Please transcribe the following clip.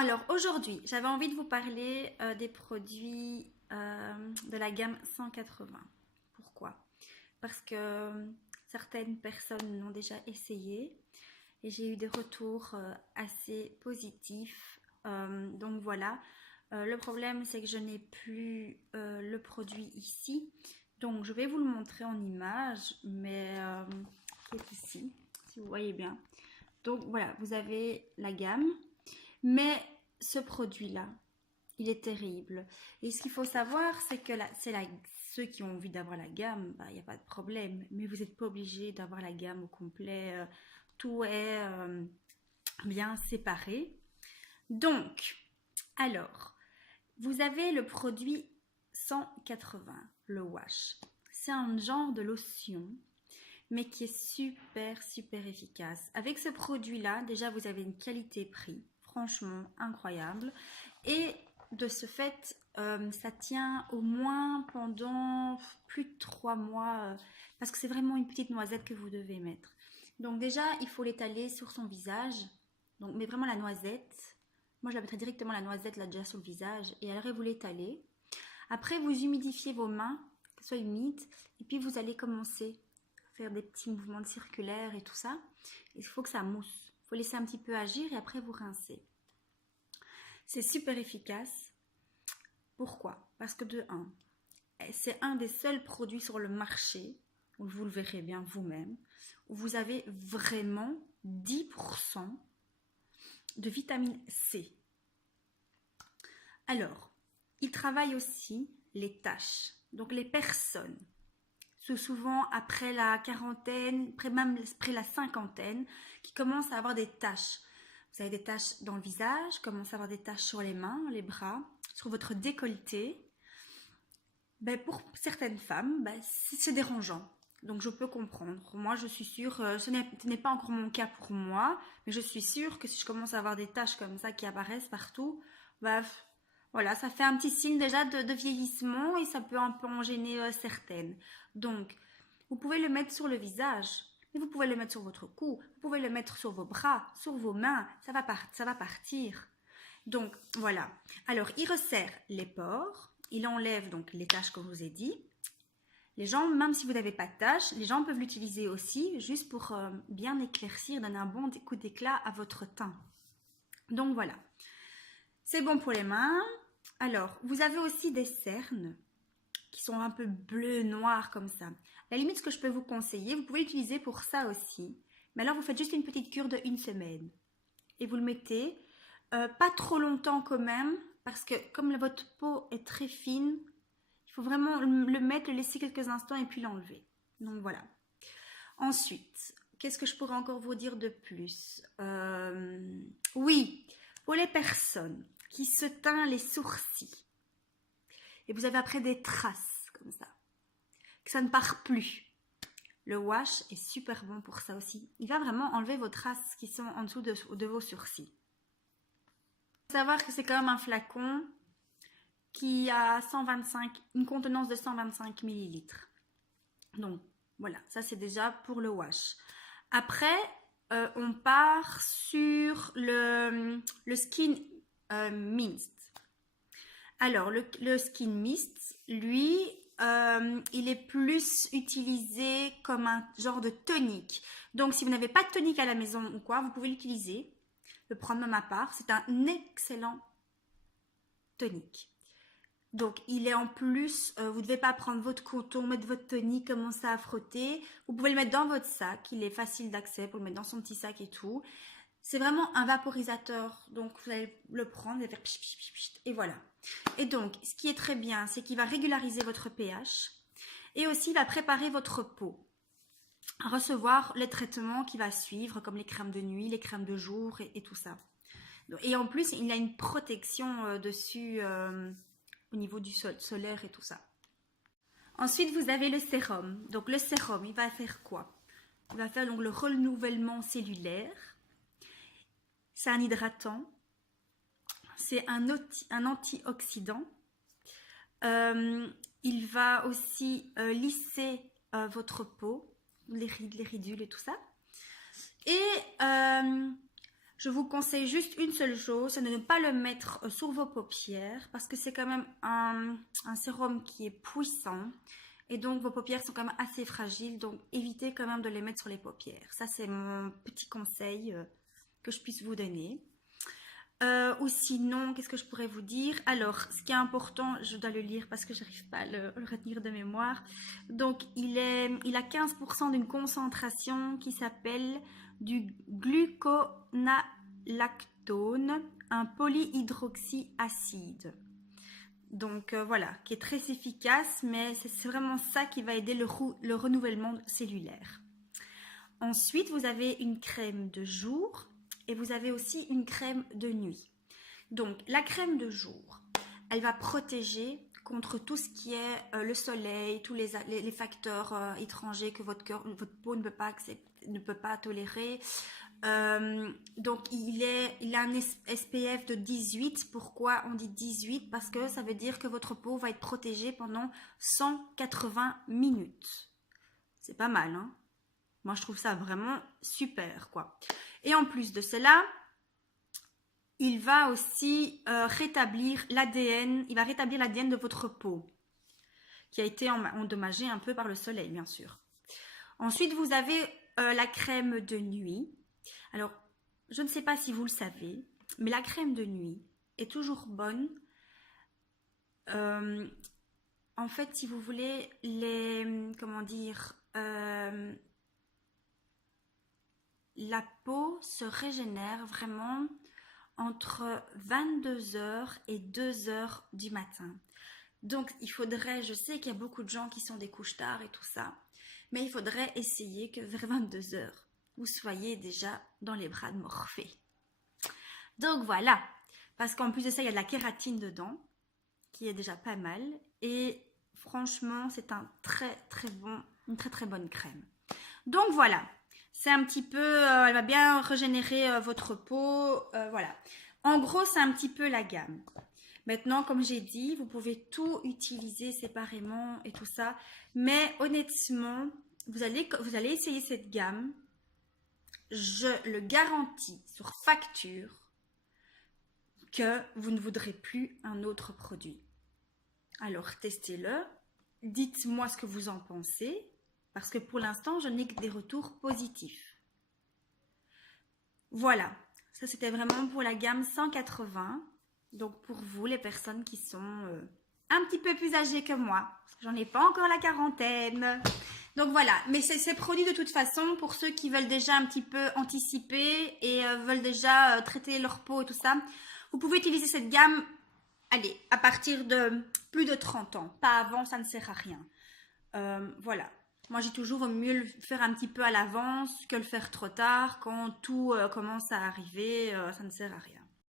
Alors aujourd'hui, j'avais envie de vous parler des produits de la gamme 180. Pourquoi? Parce que certaines personnes l'ont déjà essayé et j'ai eu des retours assez positifs. Donc voilà. Le problème, c'est que je n'ai plus le produit ici. Donc je vais vous le montrer en image, mais qui est ici, si vous voyez bien. Donc voilà, vous avez la gamme. Mais ce produit-là, il est terrible. Et ce qu'il faut savoir, c'est que ceux qui ont envie d'avoir la gamme, il n'y a pas de problème. Mais vous n'êtes pas obligé d'avoir la gamme au complet. Tout est bien séparé. Donc, alors, vous avez le produit 180, le wash. C'est un genre de lotion, mais qui est super, super efficace. Avec ce produit-là, déjà, vous avez une qualité-prix. Franchement, incroyable. Et de ce fait, ça tient au moins pendant plus de 3 mois, parce que c'est vraiment une petite noisette que vous devez mettre. Donc déjà, il faut l'étaler sur son visage. Donc, mais vraiment la noisette. Moi, je la mettrais directement la noisette là déjà sur le visage. Et après, vous l'étalez. Après, vous humidifiez vos mains, qu'elles soient humides. Et puis, vous allez commencer à faire des petits mouvements circulaires et tout ça. Il faut que ça mousse. Il faut laisser un petit peu agir et après, vous rincez. C'est super efficace. Pourquoi? Parce que de 1, c'est un des seuls produits sur le marché, où vous le verrez bien vous-même, où vous avez vraiment 10% de vitamine C. Alors, il travaille aussi les taches. Donc les personnes, souvent après la quarantaine, même après la cinquantaine, qui commencent à avoir des taches. Vous avez des taches dans le visage, commencez à avoir des taches sur les mains, les bras, sur votre décolleté. Pour certaines femmes, c'est dérangeant. Donc je peux comprendre. Moi, je suis sûre, ce n'est pas encore mon cas pour moi, mais je suis sûre que si je commence à avoir des taches comme ça qui apparaissent partout, voilà, ça fait un petit signe déjà de vieillissement et ça peut un peu en gêner certaines. Donc, vous pouvez le mettre sur le visage, mais vous pouvez le mettre sur votre cou, vous pouvez le mettre sur vos bras, sur vos mains, ça va partir. Donc, voilà. Alors, il resserre les pores, il enlève donc les taches que je vous ai dit. Les gens, même si vous n'avez pas de taches, les gens peuvent l'utiliser aussi juste pour bien éclaircir, donner un bon coup d'éclat à votre teint. Donc, voilà. C'est bon pour les mains. Alors, vous avez aussi des cernes qui sont un peu bleu, noir comme ça. La limite, ce que je peux vous conseiller, vous pouvez l'utiliser pour ça aussi. Mais alors, vous faites juste une petite cure de 1 semaine. Et vous le mettez, pas trop longtemps quand même, parce que comme votre peau est très fine, il faut vraiment le mettre, le laisser quelques instants et puis l'enlever. Donc voilà. Ensuite, qu'est-ce que je pourrais encore vous dire de plus? Oui, pour les personnes qui se teignent les sourcils, et vous avez après des traces comme ça, que ça ne part plus. Le wash est super bon pour ça aussi. Il va vraiment enlever vos traces qui sont en dessous de vos sourcils. Il faut savoir que c'est quand même un flacon qui a une contenance de 125 millilitres. Donc voilà, ça c'est déjà pour le wash. Après, on part sur le skin mist. Alors, le skin mist, lui, il est plus utilisé comme un genre de tonique. Donc, si vous n'avez pas de tonique à la maison ou quoi, vous pouvez l'utiliser, le prendre même à part. C'est un excellent tonique. Donc, il est en plus, vous ne devez pas prendre votre coton, mettre votre tonique, commencer à frotter. Vous pouvez le mettre dans votre sac, il est facile d'accès pour le mettre dans son petit sac et tout. C'est vraiment un vaporisateur, donc vous allez le prendre, vous allez faire pchit, pchit, pchit, et voilà. Et donc, ce qui est très bien, c'est qu'il va régulariser votre pH et aussi il va préparer votre peau à recevoir les traitements qui va suivre, comme les crèmes de nuit, les crèmes de jour et tout ça. Et en plus, il a une protection dessus au niveau du solaire et tout ça. Ensuite, vous avez le sérum. Donc, le sérum, il va faire quoi? Il va faire donc le renouvellement cellulaire. C'est un hydratant. C'est un antioxydant. Il va aussi lisser votre peau, les rides, les ridules et tout ça. Et Je vous conseille juste une seule chose, c'est de ne pas le mettre sur vos paupières parce que c'est quand même un sérum qui est puissant et donc vos paupières sont quand même assez fragiles, donc évitez quand même de les mettre sur les paupières. Ça, c'est mon petit conseil que je puisse vous donner. Ou sinon, qu'est-ce que je pourrais vous dire? Alors, ce qui est important, je dois le lire parce que je n'arrive pas à le retenir de mémoire. Donc, il a 15% d'une concentration qui s'appelle du gluconalactone, un polyhydroxyacide. Donc, voilà, qui est très efficace, mais c'est vraiment ça qui va aider le renouvellement cellulaire. Ensuite, vous avez une crème de jour. Et vous avez aussi une crème de nuit. Donc, la crème de jour, elle va protéger contre tout ce qui est le soleil, tous les facteurs étrangers que votre peau ne peut pas tolérer. Donc, il a un SPF de 18. Pourquoi on dit 18? Parce que ça veut dire que votre peau va être protégée pendant 180 minutes. C'est pas mal, hein? Moi, je trouve ça vraiment super, quoi. Et en plus de cela, il va aussi rétablir l'ADN. Il va rétablir l'ADN de votre peau, qui a été endommagé un peu par le soleil, bien sûr. Ensuite, vous avez la crème de nuit. Alors, je ne sais pas si vous le savez, mais la crème de nuit est toujours bonne. En fait, si vous voulez, la peau se régénère vraiment entre 22h et 2h du matin. Donc, il faudrait, je sais qu'il y a beaucoup de gens qui sont des couches-tard et tout ça, mais il faudrait essayer que vers 22h, vous soyez déjà dans les bras de Morphée. Donc voilà, parce qu'en plus de ça, il y a de la kératine dedans, qui est déjà pas mal, et franchement, c'est une très très bonne crème. Donc voilà. C'est un petit peu, elle va bien régénérer votre peau, voilà. En gros, c'est un petit peu la gamme. Maintenant, comme j'ai dit, vous pouvez tout utiliser séparément et tout ça. Mais honnêtement, vous allez essayer cette gamme. Je le garantis sur facture que vous ne voudrez plus un autre produit. Alors, testez-le. Dites-moi ce que vous en pensez. Parce que pour l'instant, je n'ai que des retours positifs. Voilà, ça c'était vraiment pour la gamme 180. Donc pour vous, les personnes qui sont un petit peu plus âgées que moi. Parce que j'en ai pas encore la quarantaine. Donc voilà, mais ces produits de toute façon, pour ceux qui veulent déjà un petit peu anticiper et veulent déjà traiter leur peau et tout ça, vous pouvez utiliser cette gamme, allez, à partir de plus de 30 ans. Pas avant, ça ne sert à rien. Voilà. Moi, j'ai toujours mieux le faire un petit peu à l'avance que le faire trop tard. Quand tout commence à arriver, ça ne sert à rien.